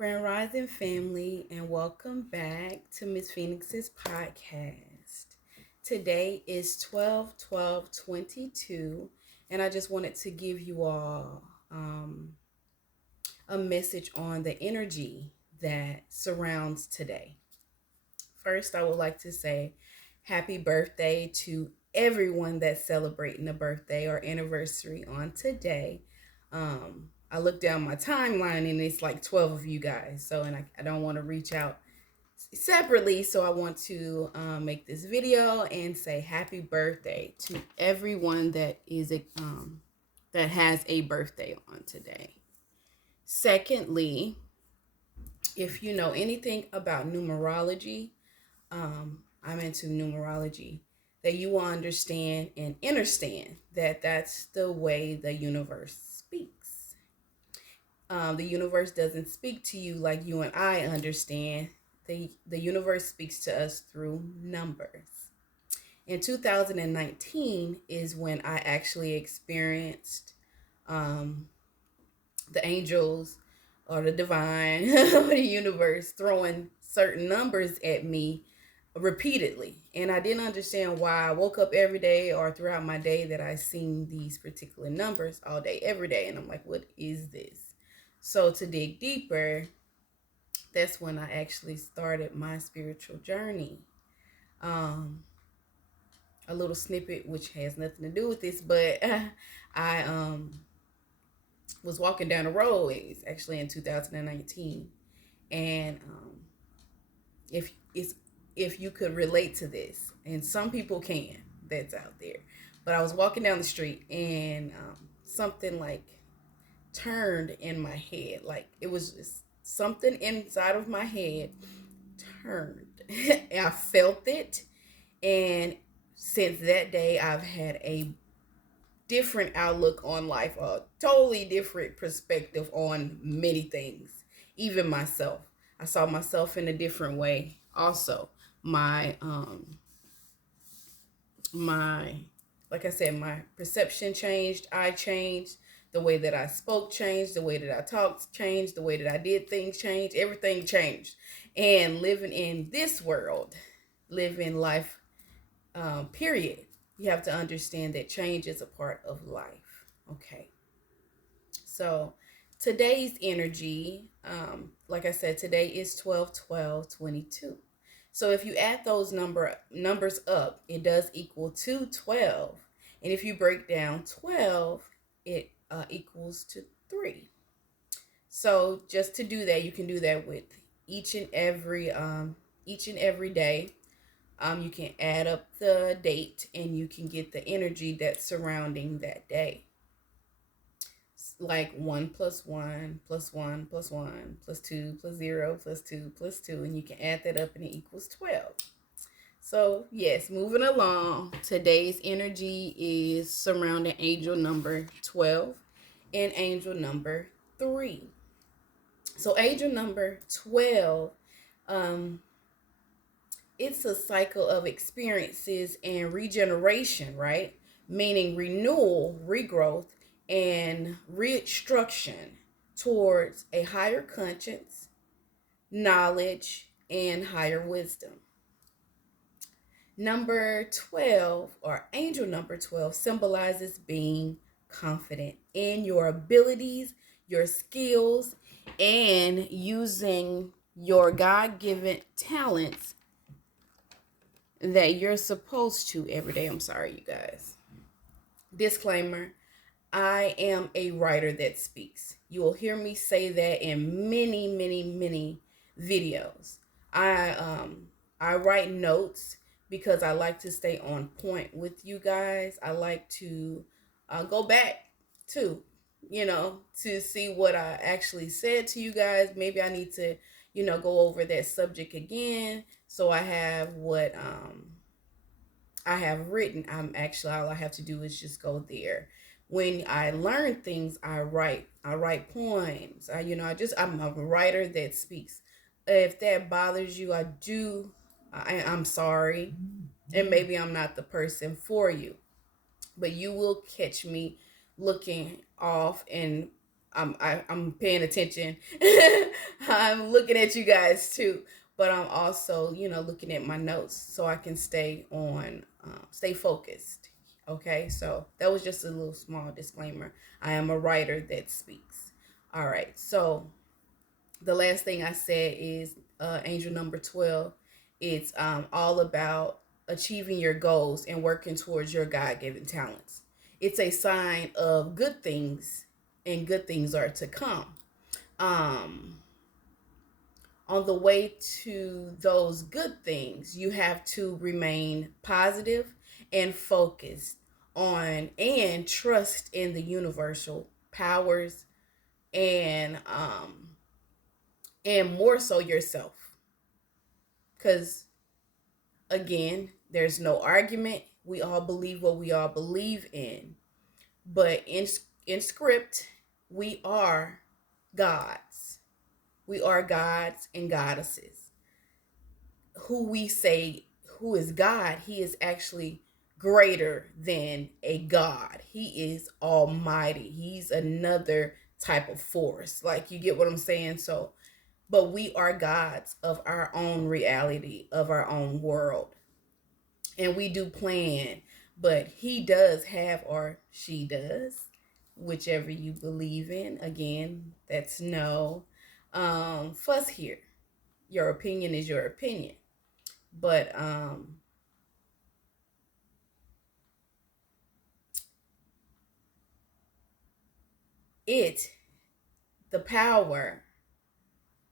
Grand Rising family, and welcome back to Miss Phoenix's podcast. Today is 12/12/22, and I just wanted to give you all a message on the energy that surrounds today. First, I would like to say happy birthday to everyone that's celebrating a birthday or anniversary on today. I looked down my timeline and it's like 12 of you guys. So, and I don't want to reach out separately. So, I want to make this video and say happy birthday to everyone that has a birthday on today. Secondly, if you know anything about numerology, I'm into numerology, that you will understand and understand that that's the way the universe speaks. The universe doesn't speak to you like you and I understand. The universe speaks to us through numbers. In 2019 is when I actually experienced um, the angels or the divine or the universe throwing certain numbers at me repeatedly. And I didn't understand why I woke up every day or throughout my day that I seen these particular numbers all day, every day. And I'm like, what is this? So to dig deeper, that's when I actually started my spiritual journey. Um, a little snippet, which has nothing to do with this, but I was walking down the road. It's actually in 2019, and if it's if you could relate to this, and some people can, that's out there. But I was walking down the street, and something like turned in my head. Like it was just something inside of my head turned. I felt it, and since that day, I've had a different outlook on life, a totally different perspective on many things, even myself. I saw myself in a different way. Also, my my like I said, my perception changed. I changed. The way that I spoke changed. The way that I talked changed. The way that I did things changed. Everything changed. And living in this world, living life, period, you have to understand that change is a part of life. Okay. So today's energy, like I said, today is 12/12/22. So if you add those numbers up, it does equal to 12. And if you break down 12, it equals to 3. So just to do that, you can do that with each and every day. You can add up the date and you can get the energy that's surrounding that day. Like 1 plus 1 plus 1 plus 1 plus 2 plus 0 plus 2 plus 2, and you can add that up and it equals 12. So yes, moving along, today's energy is surrounding angel number 12 and angel number 3. So angel number 12, um, it's a cycle of experiences and regeneration, right? Meaning renewal, regrowth, and reinstruction towards a higher conscience, knowledge, and higher wisdom. Number 12, or angel number 12, symbolizes being confident in your abilities, your skills, and using your God given talents that you're supposed to every day. I'm sorry, you guys. Disclaimer, I am a writer that speaks. You will hear me say that in many, many, many videos. I write notes because I like to stay on point with you guys. I like to go back to, to see what I actually said to you guys. Maybe I need to, go over that subject again. So I have what I have written. All I have to do is just go there. When I learn things, I write. I write poems. I'm a writer that speaks. If that bothers you, I'm sorry. And maybe I'm not the person for you. But you will catch me looking off and I'm paying attention. I'm looking at you guys too, but I'm also, looking at my notes so I can stay focused. Okay, so that was just a little small disclaimer. I am a writer that speaks. All right, so the last thing I said is angel number 12. It's all about achieving your goals and working towards your God given talents. It's a sign of good things, and good things are to come. Um, on the way to those good things, you have to remain positive and focused on and trust in the universal powers, and more so yourself, because again, there's no argument. We all believe what we all believe in, but in script, we are gods. We are gods and goddesses. Who we say who is God, he is actually greater than a god. He is almighty. He's another type of force. Like, you get what I'm saying? So, but we are gods of our own reality, of our own world. And we do plan, but he does have, or she does, whichever you believe in. Again, that's no fuss here. Your opinion is your opinion. But it, the power,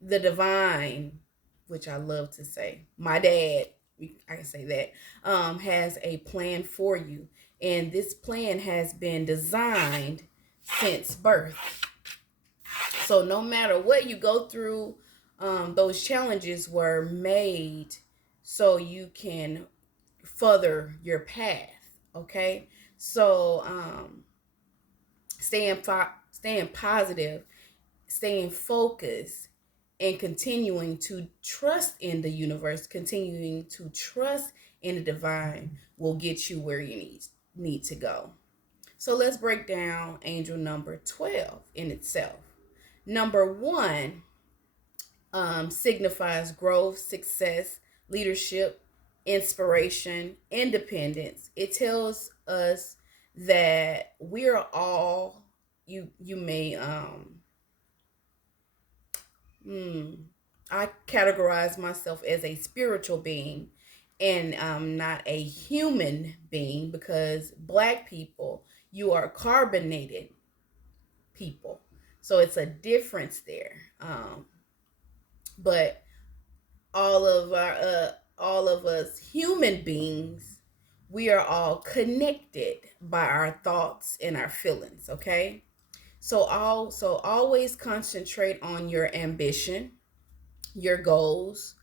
the divine, which I love to say, my dad, I can say that, has a plan for you. And this plan has been designed since birth. So no matter what you go through, those challenges were made so you can further your path. Okay, so staying positive, staying focused, and continuing to trust in the universe, continuing to trust in the divine will get you where you need to go. So let's break down angel number 12 in itself. Number one signifies growth, success, leadership, inspiration, independence. It tells us that we're all, you may I categorize myself as a spiritual being, and not a human being, because black people, you are carbonated people. So it's a difference there. But all of us human beings, we are all connected by our thoughts and our feelings, okay? So always concentrate on your ambition, your goals,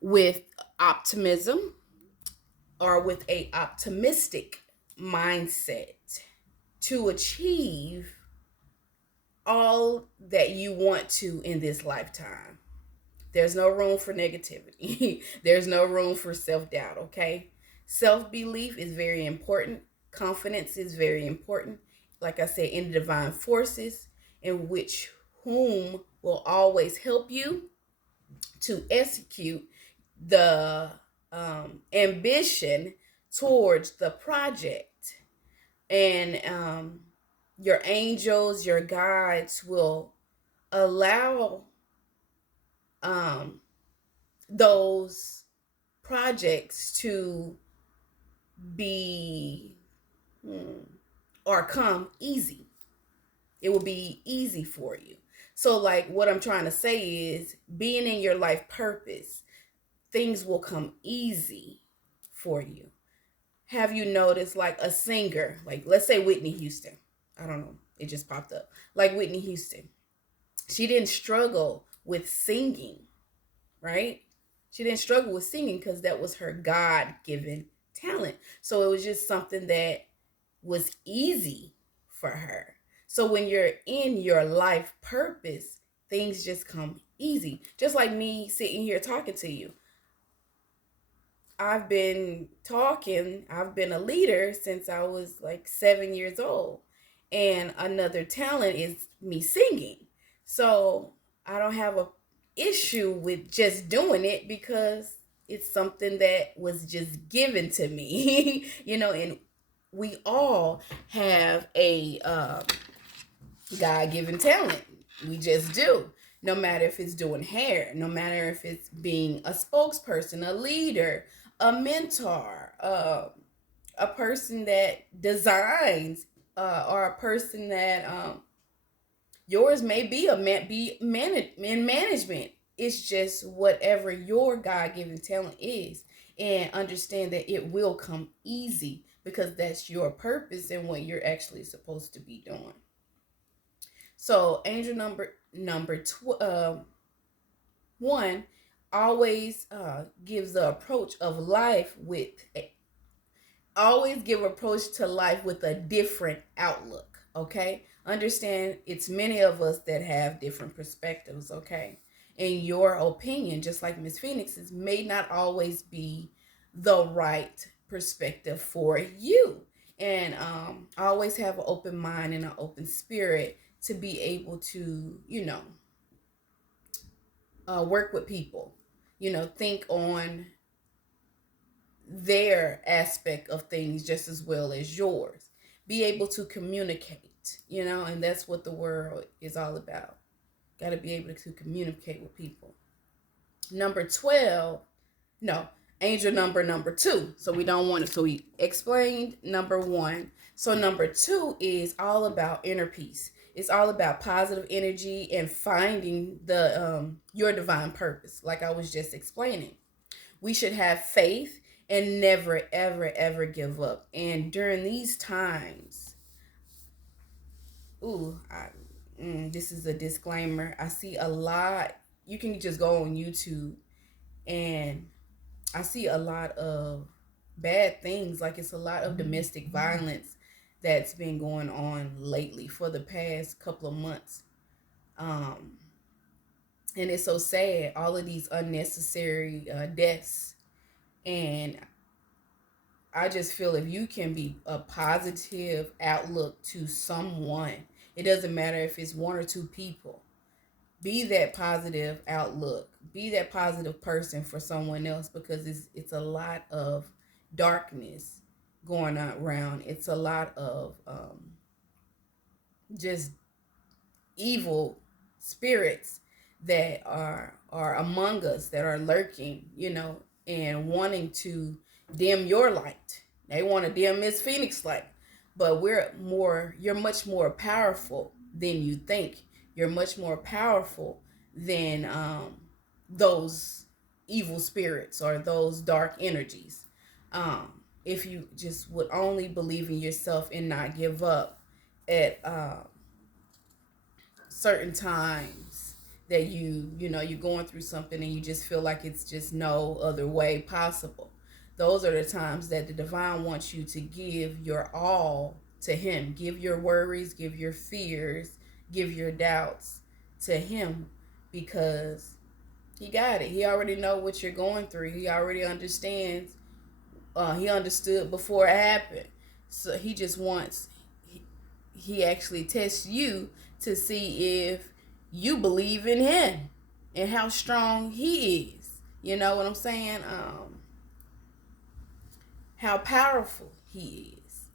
with optimism, or with a optimistic mindset, to achieve all that you want to in this lifetime. There's no room for negativity. There's no room for self-doubt, okay? Self-belief is very important. Confidence is very important. Like I said, in the divine forces, in which whom will always help you to execute the ambition towards the project. And your angels, your guides will allow um, those projects to be or come easy. It will be easy for you. So, like, what I'm trying to say is, being in your life purpose, things will come easy for you. Have you noticed, like, a singer, like, let's say Whitney Houston? I don't know. It just popped up. Like Whitney Houston. She didn't struggle with singing, right? She didn't struggle with singing because that was her God given talent. So it was just something that was easy for her. So when you're in your life purpose, things just come easy. Just like me sitting here talking to you. I've been talking, I've been a leader since I was like 7 years old. And another talent is me singing. So I don't have a issue with just doing it because it's something that was just given to me. And we all have a God-given talent. We just do. No matter if it's doing hair, no matter if it's being a spokesperson, a leader, a mentor, a person that designs, or a person that yours may be in management. It's just whatever your God-given talent is, and understand that it will come easy because that's your purpose and what you're actually supposed to be doing. So angel one always gives the approach of life with always give approach to life with a different outlook. Okay, understand it's many of us that have different perspectives. Okay, in your opinion, just like Miss Phoenix's, may not always be the right perspective for you. And always have an open mind and an open spirit to be able to work with people, think on their aspect of things just as well as yours. Be able to communicate, and that's what the world is all about. Got to be able to communicate with people. Number 12, no, angel number two. So we don't want to, so we explained number one. So number two is all about inner peace. It's all about positive energy and finding the your divine purpose, like I was just explaining. We should have faith and never, ever, ever give up. And during these times, ooh, this is a disclaimer. I see a lot. You can just go on YouTube, and I see a lot of bad things. Like, it's a lot of domestic violence that's been going on lately for the past couple of months. And it's so sad, all of these unnecessary deaths. And I just feel if you can be a positive outlook to someone, it doesn't matter if it's one or two people, be that positive outlook, be that positive person for someone else, because it's a lot of darkness going on around. It's a lot of just evil spirits that are among us, that are lurking, and wanting to dim your light. They want to dim Miss Phoenix light. But you're much more powerful than you think. You're much more powerful than those evil spirits or those dark energies. If you just would only believe in yourself and not give up at certain times that you're going through something and you just feel like it's just no other way possible. Those are the times that the divine wants you to give your all to him. Give your worries, give your fears, give your doubts to him, because he got it. He already know what you're going through. He already understands. He understood before it happened. So he just wants, he actually tests you to see if you believe in him and how strong he is. You know what I'm saying? How powerful he is.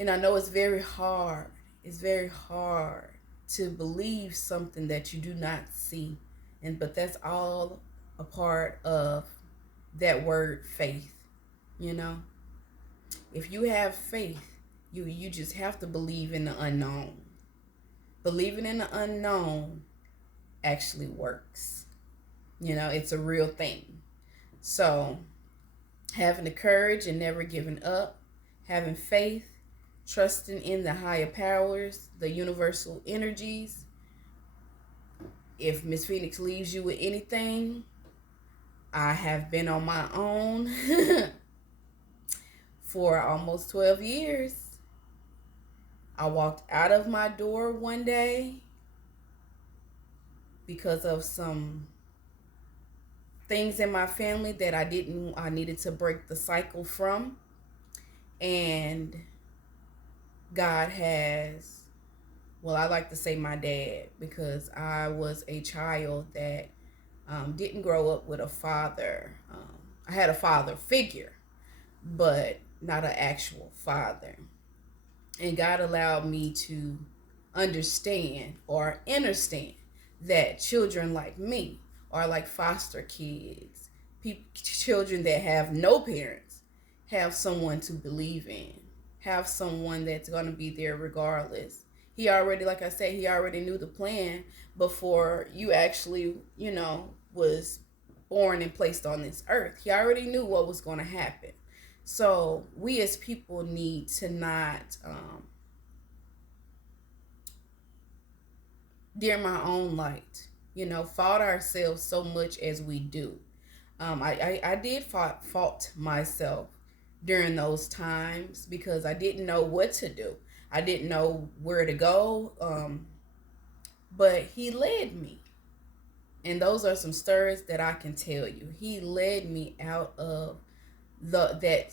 And I know it's very hard. It's very hard to believe something that you do not see. But that's all a part of that word faith. If you have faith, you just have to believe in the unknown. Believing in the unknown actually works. It's a real thing. So, having the courage and never giving up, having faith, trusting in the higher powers, the universal energies. If Miss Phoenix leaves you with anything, I have been on my own for almost 12 years. I walked out of my door one day because of some things in my family that I needed to break the cycle from. And God has, well, I like to say my dad, because I was a child that didn't grow up with a father. I had a father figure, but not an actual father. And God allowed me to understand or understand that children like me are like foster kids, children that have no parents, have someone to believe in, have someone that's going to be there regardless. He already, like I said, he already knew the plan before you actually, was born and placed on this earth. He already knew what was going to happen. So we as people need to not dim our own light, fault ourselves so much as we do. I did fault myself during those times because I didn't know what to do. I didn't know where to go, but he led me. And those are some stories that I can tell you. He led me out of that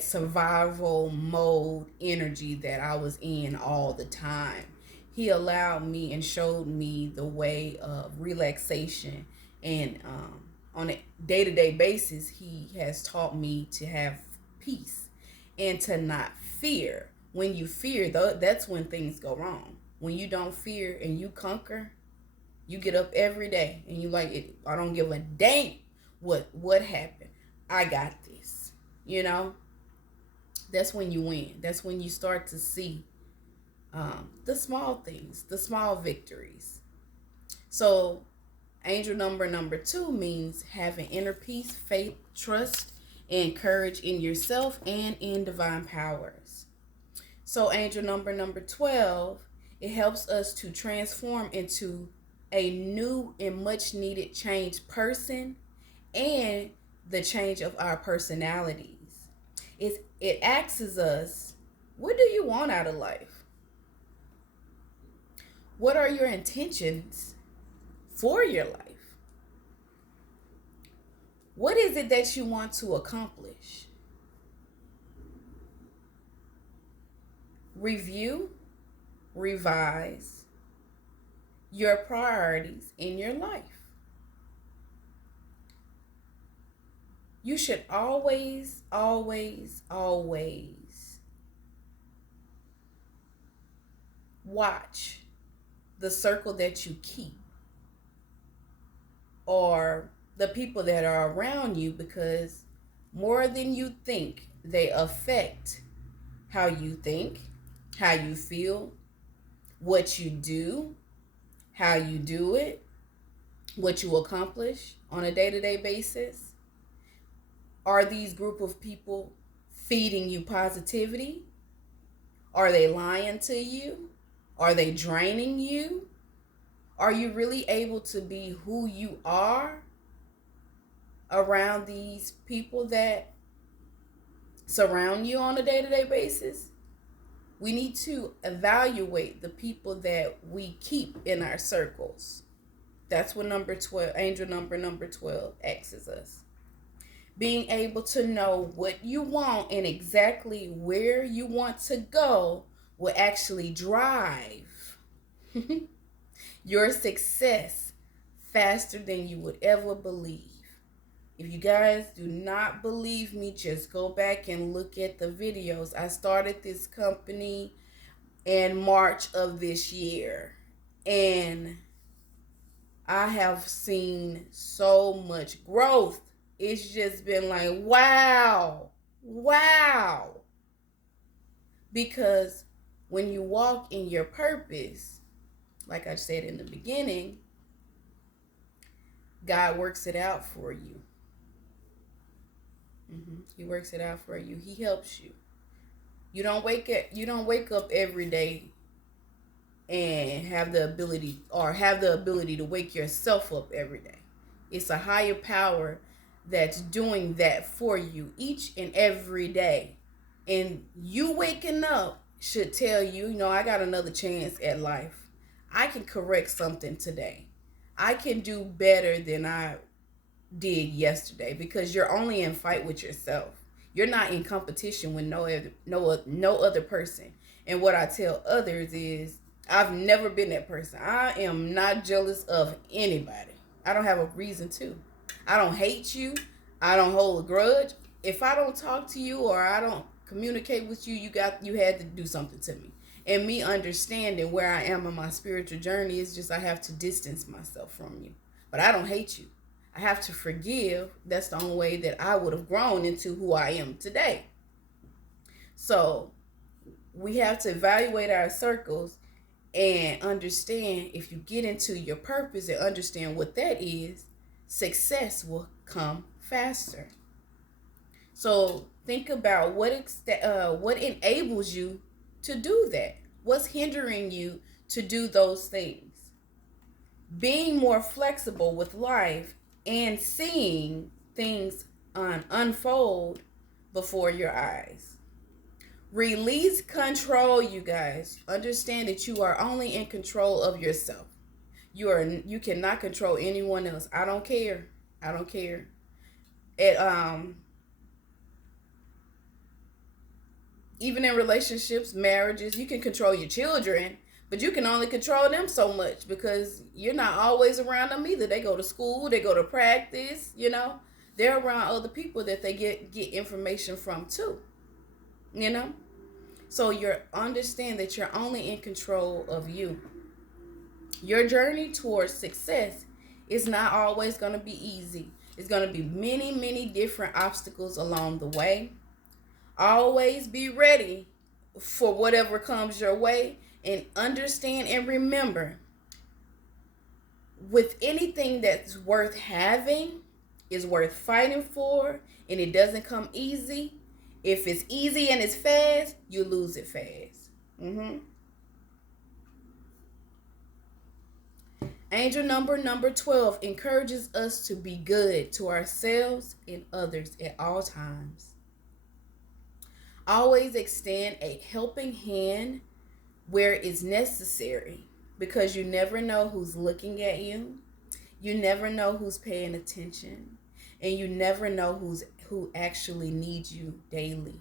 survival mode energy that I was in all the time. He allowed me and showed me the way of relaxation, and on a day-to-day basis, he has taught me to have peace and to not fear. When you fear, that's when things go wrong. When you don't fear and you conquer, you get up every day and you like it. I don't give a dang what happened. I got this. That's when you win. That's when you start to see the small things, the small victories. So, angel number 2 means having inner peace, faith, trust, and courage in yourself and in divine powers. So, angel number 12, it helps us to transform into a new and much needed changed person and the change of our personalities. It asks us, what do you want out of life? What are your intentions for your life? What is it that you want to accomplish? Review, revise your priorities in your life. You should always, always, always watch the circle that you keep or the people that are around you, because more than you think, they affect how you think, how you feel, what you do, how you do it, what you accomplish on a day-to-day basis. Are these group of people feeding you positivity? Are they lying to you? Are they draining you? Are you really able to be who you are around these people that surround you on a day-to-day basis? We need to evaluate the people that we keep in our circles. That's what number 12, angel number 12 asks us. Being able to know what you want and exactly where you want to go will actually drive your success faster than you would ever believe. If you guys do not believe me, just go back and look at the videos. I started this company in March of this year, and I have seen so much growth. It's just been like, wow. Because when you walk in your purpose, like I said in the beginning, God works it out for you. He works it out for you. He helps you. You don't wake up every day and have the ability to wake yourself up every day. It's a higher power that's doing that for you each and every day. And you waking up should tell you, I got another chance at life. I can correct something today. I can do better than I did yesterday, because you're only in fight with yourself. You're not in competition with no other person. And what I tell others is, I've never been that person. I am not jealous of anybody. I don't have a reason to. I don't hate you. I don't hold a grudge. If I don't talk to you or I don't communicate with you, you had to do something to me. And me understanding where I am in my spiritual journey is just I have to distance myself from you. But I don't hate you. I have to forgive. That's the only way that I would have grown into who I am today. So we have to evaluate our circles and understand, if you get into your purpose and understand what that is, success will come faster. So think about what enables you to do that. What's hindering you to do those things? Being more flexible with life and seeing things unfold before your eyes. Release control, you guys. Understand that you are only in control of yourself. You cannot control anyone else. I don't care. I don't care. It Even in relationships, marriages, you can control your children, but you can only control them so much because you're not always around them either. They go to school, they go to practice, They're around other people that they get information from too. So you're understand that you're only in control of you. Your journey towards success is not always going to be easy. It's going to be many, many different obstacles along the way. Always be ready for whatever comes your way, and understand and remember, with anything that's worth having is worth fighting for, and it doesn't come easy. If it's easy and it's fast, you lose it fast. Angel number 12 encourages us to be good to ourselves and others at all times. Always extend a helping hand where it's necessary, because you never know who's looking at you. You never know who's paying attention, and you never know who actually needs you daily.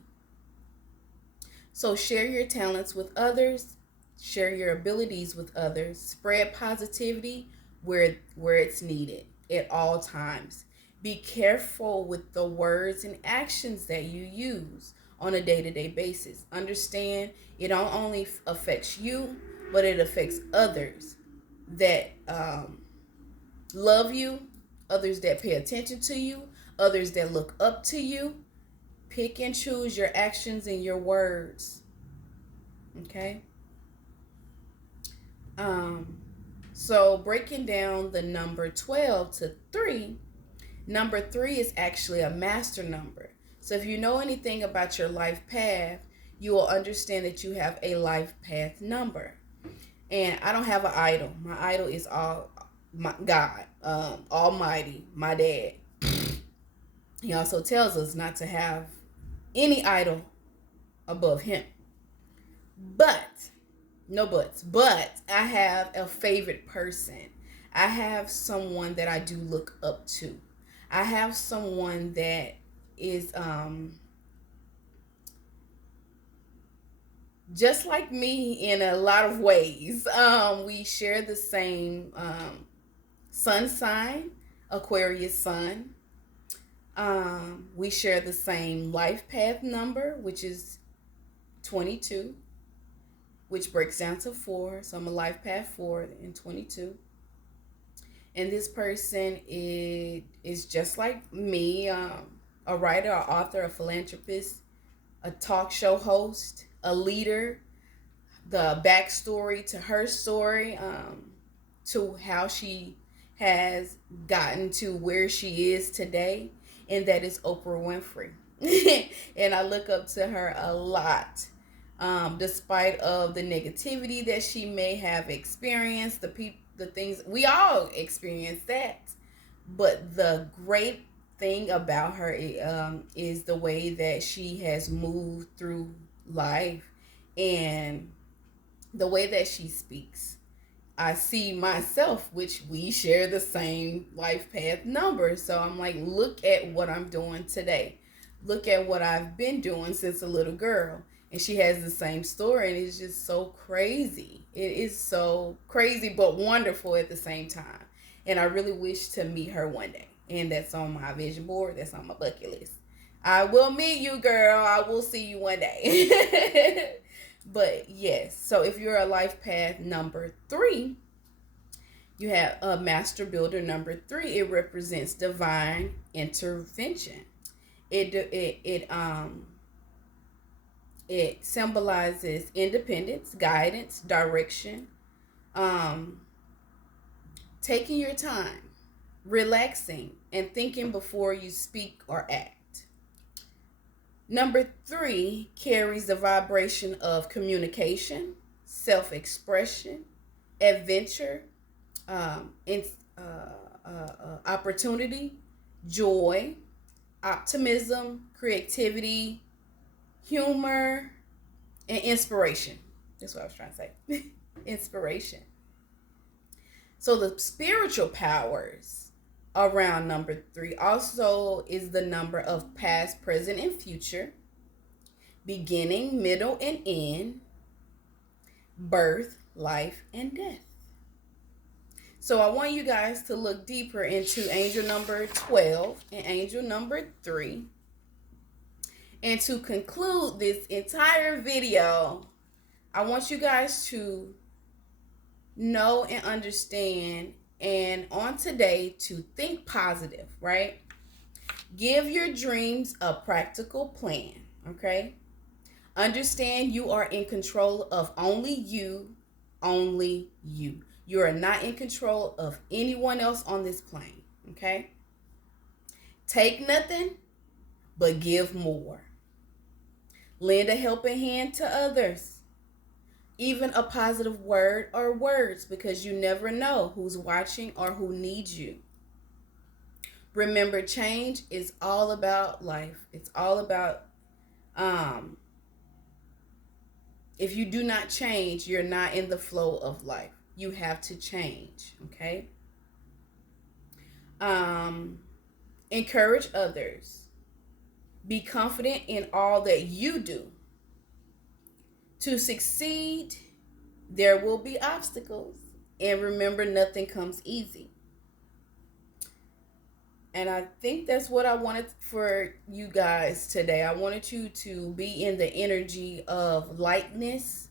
So share your talents with others, share your abilities with others, spread positivity where it's needed at all times. Be careful with the words and actions that you use on a day-to-day basis. Understand it not only affects you, but it affects others that love you, others that pay attention to you, others that look up to you. Pick and choose your actions and your words. Okay? So breaking down the number 12 to 3, number 3 is actually a master number. So if you know anything about your life path, you will understand that you have a life path number. And I don't have an idol. My idol is God, Almighty, my dad. He also tells us not to have any idol above him. But, no buts, but I have a favorite person. I have someone that I do look up to. I have someone that is just like me in a lot of ways. We share the same sun sign, Aquarius sun. We share the same life path number, which is 22, which breaks down to 4. So I'm a life path 4 and 22. And this person is just like me, a writer, an author, a philanthropist, a talk show host, a leader. The backstory to her story, to how she has gotten to where she is today, and that is Oprah Winfrey. And I look up to her a lot, despite of the negativity that she may have experienced, the things we all experience that. But the great thing about her is the way that she has moved through life and the way that she speaks. I see myself, which we share the same life path number. So I'm like, look at what I'm doing today. Look at what I've been doing since a little girl. And she has the same story, and it's just so crazy. It is so crazy, but wonderful at the same time. And I really wish to meet her one day. And that's on my vision board. That's on my bucket list. I will meet you, girl. I will see you one day. But yes, so if you're a life path number 3, you have a master builder number 3. It represents divine intervention. It symbolizes independence, guidance, direction, um, taking your time, relaxing, and thinking before you speak or act. Number 3 carries the vibration of communication, self-expression, adventure, um, in, opportunity, joy, optimism, creativity, humor, and inspiration. That's what I was trying to say. Inspiration. So the spiritual powers around number 3 also is the number of past, present, and future, beginning, middle, and end, birth, life, and death. So I want you guys to look deeper into angel number 12 and angel number 3. And to conclude this entire video, I want you guys to know and understand, and on today, to think positive, right? Give your dreams a practical plan, okay? Understand you are in control of only you, only you. You are not in control of anyone else on this plane, okay? Take nothing, but give more. Lend a helping hand to others. Even a positive word or words, because you never know who's watching or who needs you. Remember, change is all about life. It's all about, if you do not change, you're not in the flow of life. You have to change, okay? Encourage others. Be confident in all that you do. To succeed, there will be obstacles. And remember, nothing comes easy. And I think that's what I wanted for you guys today. I wanted you to be in the energy of lightness,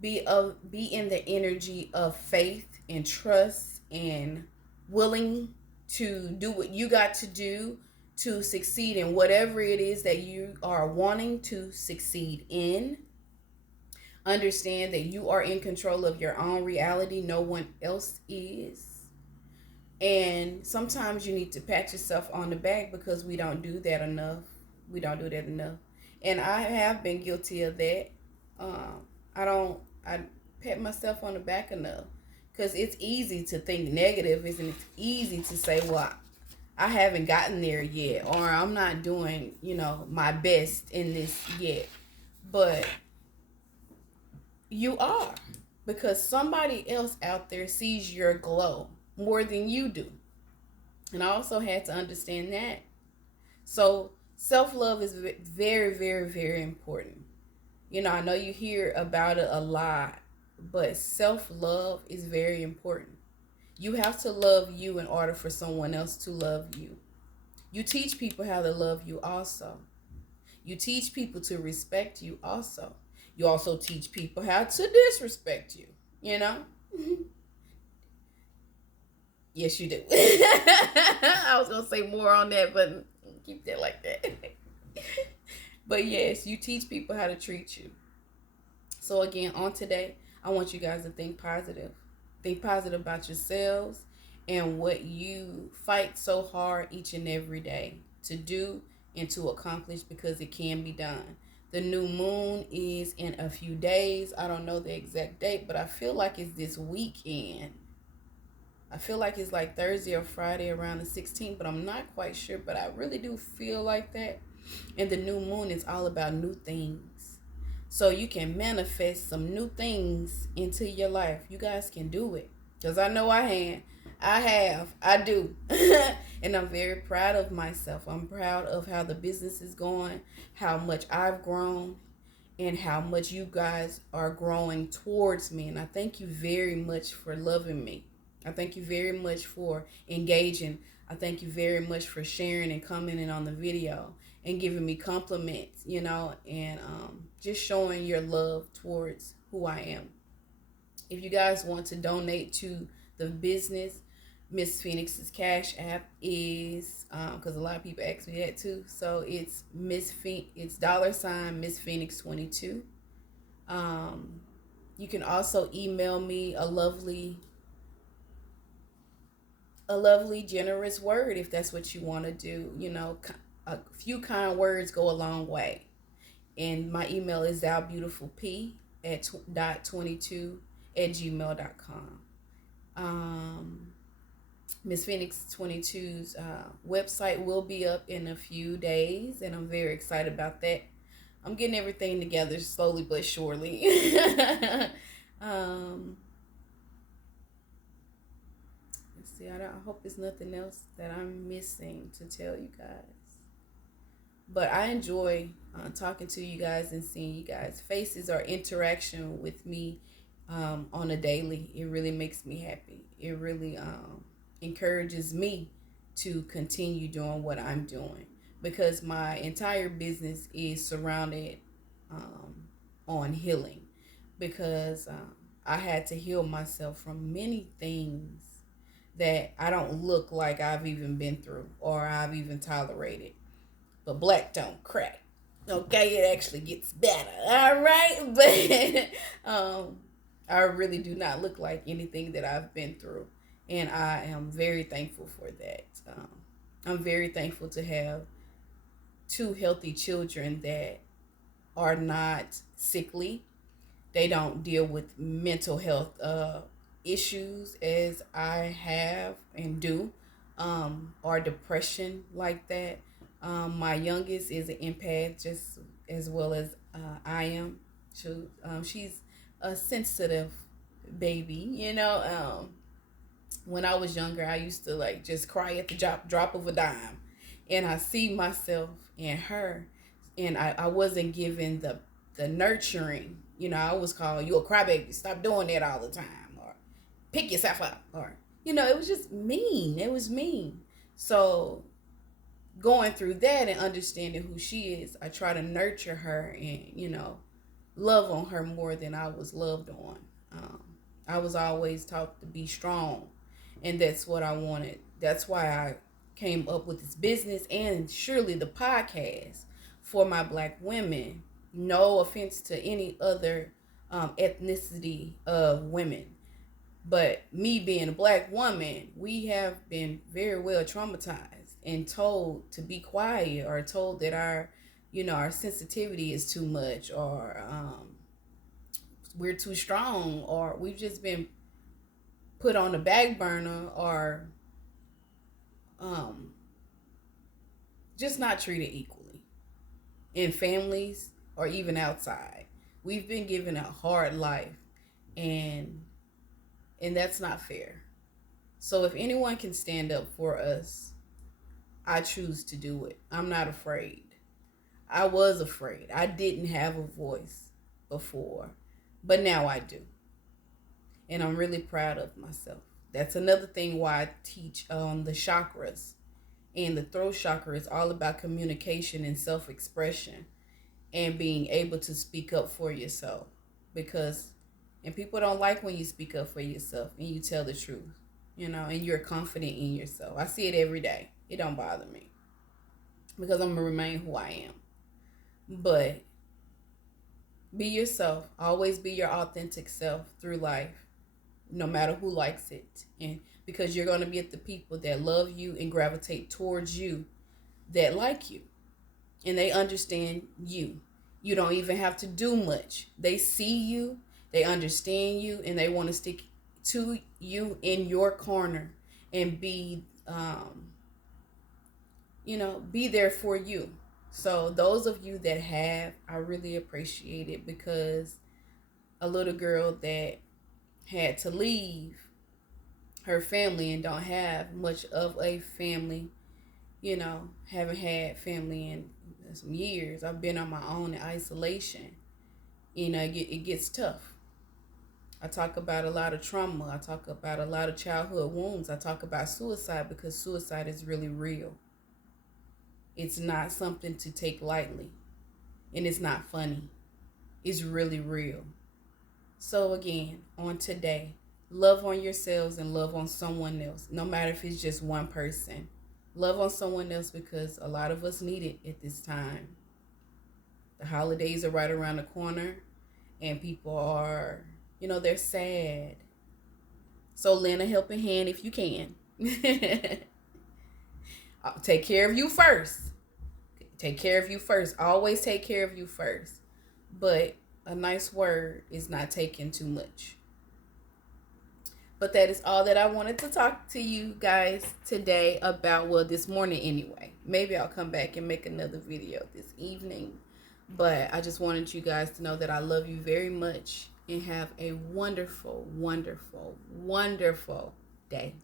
be in the energy of faith and trust, and willing to do what you got to do to succeed in whatever it is that you are wanting to succeed in. Understand that you are in control of your own reality. No one else is. And sometimes you need to pat yourself on the back, because we don't do that enough. We don't do that enough. And I have been guilty of that. I pat myself on the back enough, because it's easy to think negative, isn't it? It's easy to say, well, I haven't gotten there yet, or I'm not doing, my best in this yet. But you are, because somebody else out there sees your glow more than you do. And I also had to understand that. So self-love is very, very, very important. I know you hear about it a lot, but self-love is very important. You have to love you in order for someone else to love you. You teach people how to love you also. You teach people to respect you also. You also teach people how to disrespect you, Yes, you do. I was going to say more on that, but keep that like that. But yes, you teach people how to treat you. So again, on today, I want you guys to think positive. Think positive about yourselves and what you fight so hard each and every day to do and to accomplish, because it can be done. The new moon is in a few days. I don't know the exact date, but I feel like it's this weekend. I feel like it's like Thursday or Friday around the 16th, but I'm not quite sure. But I really do feel like that. And the new moon is all about new things. So you can manifest some new things into your life. You guys can do it. Because I know I do. And I'm very proud of myself. I'm proud of how the business is going, how much I've grown. and how much you guys are growing towards me. And I thank you very much for loving me. I thank you very much for engaging. I thank you very much for sharing and commenting on the video and giving me compliments, and just showing your love towards who I am. If you guys want to donate to the business, Miss Phoenix's Cash App is because a lot of people ask me that too. So it's it's $ Miss Phoenix 22. You can also email me a lovely generous word if that's what you want to do. A few kind words go a long way. And my email is zalbeautifulp at .22 at gmail.com. Miss Phoenix 22's website will be up in a few days, and I'm very excited about that. I'm getting everything together slowly but surely. Let's see. I hope there's nothing else that I'm missing to tell you guys. But I enjoy talking to you guys and seeing you guys' faces or interaction with me on a daily. It really makes me happy. It really encourages me to continue doing what I'm doing, because my entire business is surrounded on healing, because I had to heal myself from many things that I don't look like I've even been through or I've even tolerated. But black don't crack. Okay, it actually gets better. All right, but I really do not look like anything that I've been through, and I am very thankful for that. I'm very thankful to have two healthy children that are not sickly. They don't deal with mental health issues as I have and do, or depression like that. My youngest is an empath just as well as I am. She's a sensitive baby. When I was younger, I used to like just cry at the drop of a dime, and I see myself in her, and I wasn't given the nurturing. I was called, you a crybaby, stop doing that all the time, or pick yourself up, or it was just mean. It was mean. So going through that and understanding who she is, I try to nurture her and love on her more than I was loved on. I was always taught to be strong, and that's what I wanted. That's why I came up with this business and surely the podcast for my black women. No offense to any other ethnicity of women, but me being a black woman, we have been very well traumatized and told to be quiet, or told that our sensitivity is too much, or we're too strong, or we've just been put on the back burner, or just not treated equally in families or even outside. We've been given a hard life, and that's not fair. So if anyone can stand up for us, I choose to do it. I'm not afraid. I was afraid. I didn't have a voice before, but now I do. And I'm really proud of myself. That's another thing why I teach the chakras. And the throat chakra is all about communication and self-expression and being able to speak up for yourself. And people don't like when you speak up for yourself and you tell the truth, and you're confident in yourself. I see it every day. It don't bother me because I'm going to remain who I am. But be yourself. Always be your authentic self through life, no matter who likes it. And because you're going to get the people that love you and gravitate towards you, that like you, and they understand you. You don't even have to do much. They see you, they understand you, and they want to stick to you in your corner and be there for you. So those of you that have, I really appreciate it, because a little girl that had to leave her family and don't have much of a family, haven't had family in some years. I've been on my own in isolation, it gets tough. I talk about a lot of trauma. I talk about a lot of childhood wounds. I talk about suicide because suicide is really real. It's not something to take lightly, and it's not funny. It's really real. So again, on today, love on yourselves and love on someone else, no matter if it's just one person. Love on someone else because a lot of us need it at this time. The holidays are right around the corner, and people are, they're sad. So lend a helping hand if you can. Take care of you first. Take care of you first. Always take care of you first. But a nice word is not taking too much. But that is all that I wanted to talk to you guys today about. Well, this morning anyway. Maybe I'll come back and make another video this evening. But I just wanted you guys to know that I love you very much and have a wonderful, wonderful, wonderful day.